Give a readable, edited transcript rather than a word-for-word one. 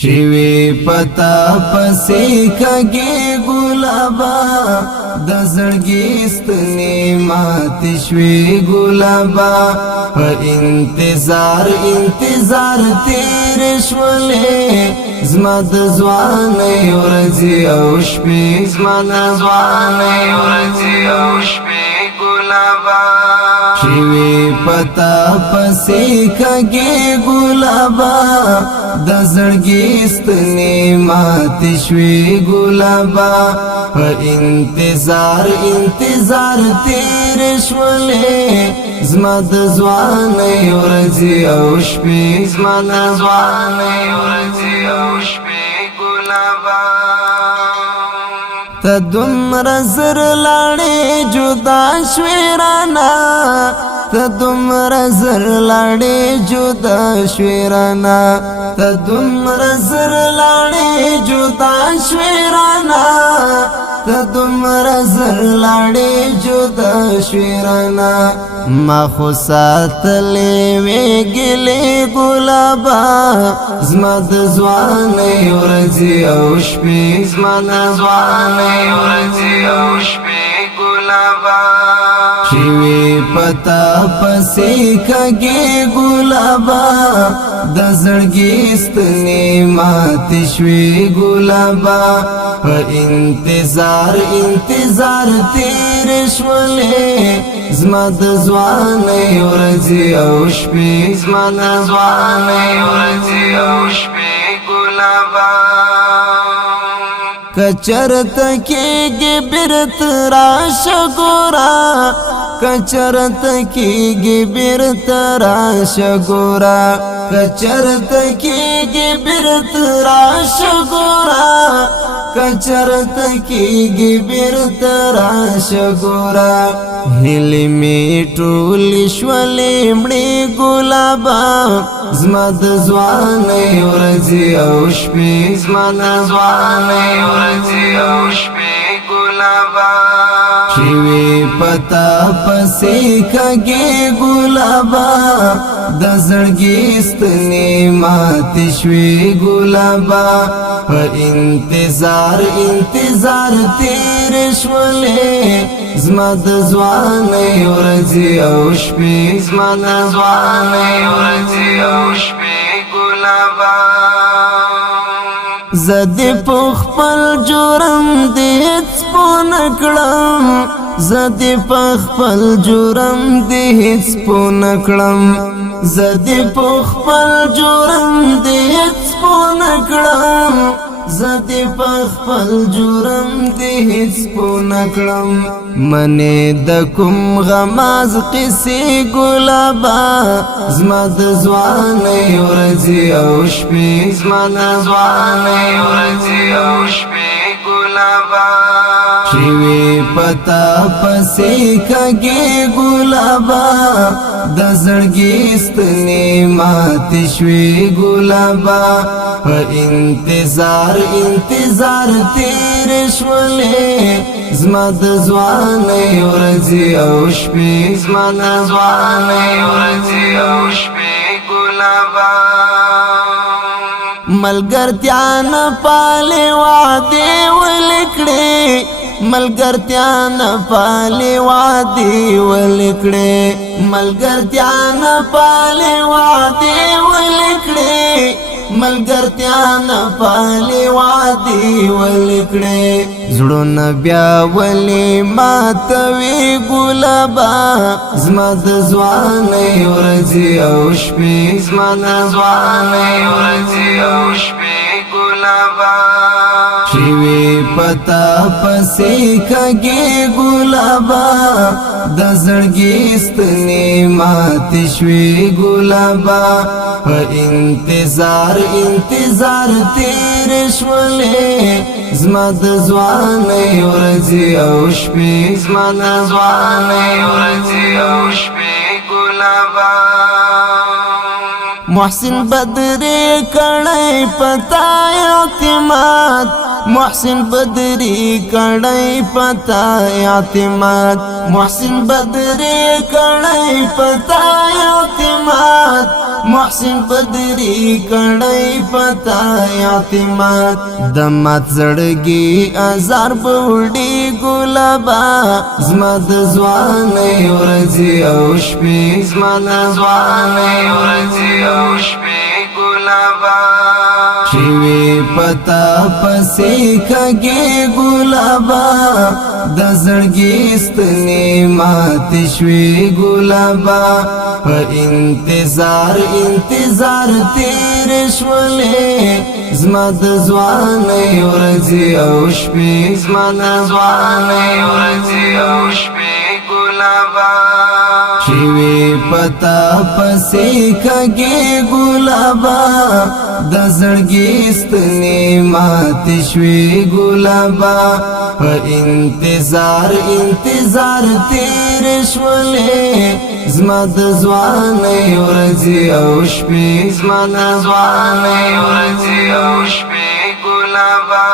شوی پتا پسی کږي ګلابا د زړګي ستنې ماتې شوی ګلابا په انتظار تیر شولې زما د ځوانۍ ورځې او شپې زما د ځوانۍ ورځې او شپې ګلابا شوی پتا پسی کږي ګلابا د زړګي ستنې ماتې شوی ګلابا په انتظار تیر شولې زما د ځوانۍ ورځې او شپې زما د ځوانۍ ورځې او شپې ګلابا ته دومره زر لاړې جدا شوې رانا ته دومره زر لاړې جدا شوې رانا ته دومره زر لاړې جدا شوې رانا ته دومره زر لاړې جدا شوې رانا ما خو ساتلې وې ګلې ګلابا زما د ځوانۍ ورځې او شپې زما د ځوانۍ ورځې او شپې ګلابا شوی پتا پسی کږي ګلابا د زړګي ستنې ماتې شوی ګلابا په انتظار تیر شولې زما د ځوانۍ ورځې او شپې زما د ځوانۍ ورځې او شپې ګلابا کچرت کېږي بیرت راشه ګورا کچرت کېږي بیرت راشه ګورا کچرت کېږي بیرت راشه ګورا کچرت کېږي بیرت راشه ګورا هلې مې ټولې شولې مړې ګلابا زما د ځوانۍ ورځې او شپې زما د ځوانۍ ورځې او شپې ګلابا شوی پتا پسی کږي ګلابا د زړګي ستنې ماتې شوی ګلابا په انتظار تیر شولې زما د ځوانۍ ورځې او شپې زما د ځوانۍ ورځې او شپې ګلابا زدی په خپل جرم دې هیڅ پوه نکړم زدی په خپل جرم دې هیڅ پوه نکړم زدی په خپل جرم دې هیڅ پوه نکړم زدی په خپل جرم دې هیڅ پوه نکړم منې د کوم غماز قصې ګلابا زما د ځوانۍ ورځې او شپې زما د ځوانۍ ورځې او شپې ګلابا شوی پتا پسی کږي ګلابا د زړګي ستنې ماتې شوی ګلابا په انتظار تیر شولې زما د ځوانۍ ورځې او شپې زما د ځوانۍ ورځې او شپې ګلابا ملګرتیا نه پالې وعدې ولیکړې ملګرتیا نه پالې وعدې ولیکړې ملګرتیا نه پالې وعدې ولیکړې ملګرتیا نه پالې وعدې ولیکړې زړونه بیا ولې ماتوي ګلابا زما د ځوانۍ ورځې او شپې زما د ځوانۍ ورځې او شپې ګلابا شوی پتا پسی کږي ګلابا د زړګي ستنې ماتې شوی ګلابا په انتظار تیر شولې زما د ځوانۍ ورځې او شپې زما د ځوانۍ ورځې او شپې ګلابا محسن بدر کړی پتا اعتماد محسن بدری کڑی پتا اعتماد محسن بدری کڑی پتا اعتماد محسن بدری کڑی پتا اعتماد دمات زړګي ازار بوډي ګلابا زما د ځواني ورځي او شپې زما د ځواني ورځي او شپې ګلابا شوی پتا پسې کږي ګلابا د زړګي ستنې مات شوی ګلابا په انتظار تیر شولې زما د ځواني ورځي او شپې زما د ځواني ورځي او شپې ګلابا شوی پتا پسې کږي ګلابا د زړګي ستنې مات شوی ګلابا په انتظار تیر شولې زما د ځواني ورځي او شپې زما د ځواني ورځي او شپې ګلابا